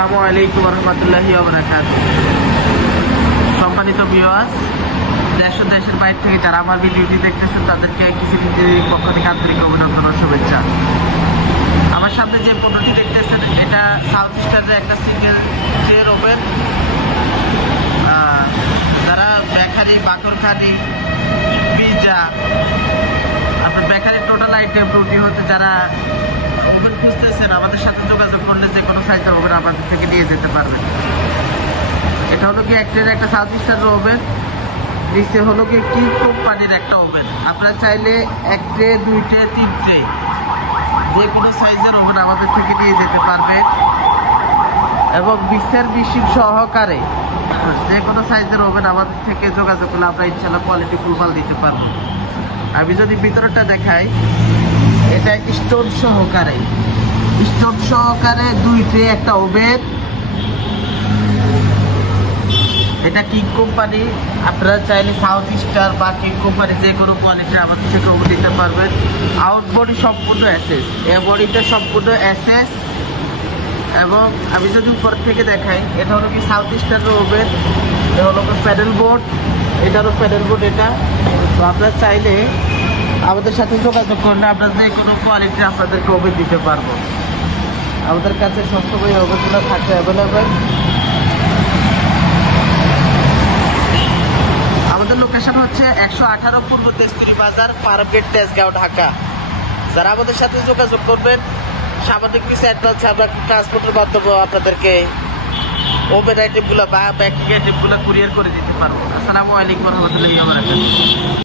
আসসালামু আলাইকুম ওয়া রাহমাতুল্লাহি ওয়া বারাকাতুহু। সম্মানিত ভিউয়ার্স, দেশ ও দেশের বাইরে থেকে যারা আমার ভিডিওটি দেখতেছেন তাদেরকে কৃষিবিদের পক্ষ থেকে আন্তরিক অভিনন্দন ও শুভেচ্ছা। আমার সামনে যে পণ্যটি দেখতেছেন এটা সাউথ স্টারের একটা সিঙ্গেল ট্রের ওভেন। যারা বেকারি, বাকরখানি, পিৎজা, আপনার বেকারি টোটাল আইটেম রুটি হতে যারা ওভেন খুঁজতেছেন আমাদের সাথে যোগাযোগ করলে যে কোনো সাইজের ওভেন আমাদের থেকে নিয়ে যেতে পারবেন। এটা হলো কি একটা সাউথ স্টারের ওভেন, নিচে হলো কি কোম্পানির একটা ওভেন। আপনারা চাইলে এক ট্রে, দুই ট্রে, তিন ট্রে যে কোনো সাইজের ওভেন আমাদের থেকে নিয়ে যেতে পারবেন এবং বিশ্বের মেশিন সহকারে যে কোনো সাইজের ওভেন আমাদের থেকে যোগাযোগ করলে আমরা ইনশাল্লাহ কোয়ালিটি ফুল মাল দিতে পারবো। আমি যদি ভিতরটা দেখাই, এটা স্টোন সহকারে দুই ট্রে একটা ওভেন। এটা কিং কোম্পানি, আপনারা চাইলে সাউথ স্টার বা কিং কোম্পানি যে কোনো কোয়ালিটি আমাদের থেকে ওভেন দিতে পারবেন। আউট বডি সম্পূর্ণ এসএস, এ বডিটা সম্পূর্ণ এসএস। এবং আমি যদি উপর থেকে দেখাই, এটা হলো কি সাউথ স্টারের ওভেন, এটা হলো প্যাডেল বোর্ড, এটারও প্যাডেল বোর্ড এটা। তো আপনারা চাইলে আমাদের সাথে যোগাযোগ করলে আমরা যে কোনো কোয়ালিটি আপনাদেরকে ওভেন দিতে পারবো। আমাদের কাছে সবসময় ওভেনগুলো থাকে অ্যাভেলেবেল। আমাদের লোকেশন হচ্ছে 118 পূর্ব তেজপুরি বাজার, ফার্মগেট, তেজগাঁও, ঢাকা। যারা আমাদের সাথে যোগাযোগ করবেন সামাজিক কিছু অ্যাডভান্স আমরা ট্রান্সপোর্টের মাধ্যমে আপনাদেরকে ওভেন আইটেমগুলো বা বেকিং আইটেমগুলো কুরিয়ার করে দিতে পারবো। আসসালামু আলাইকুম ওয়া রাহমাতুল্লাহি ওয়া বারাকাতুহু।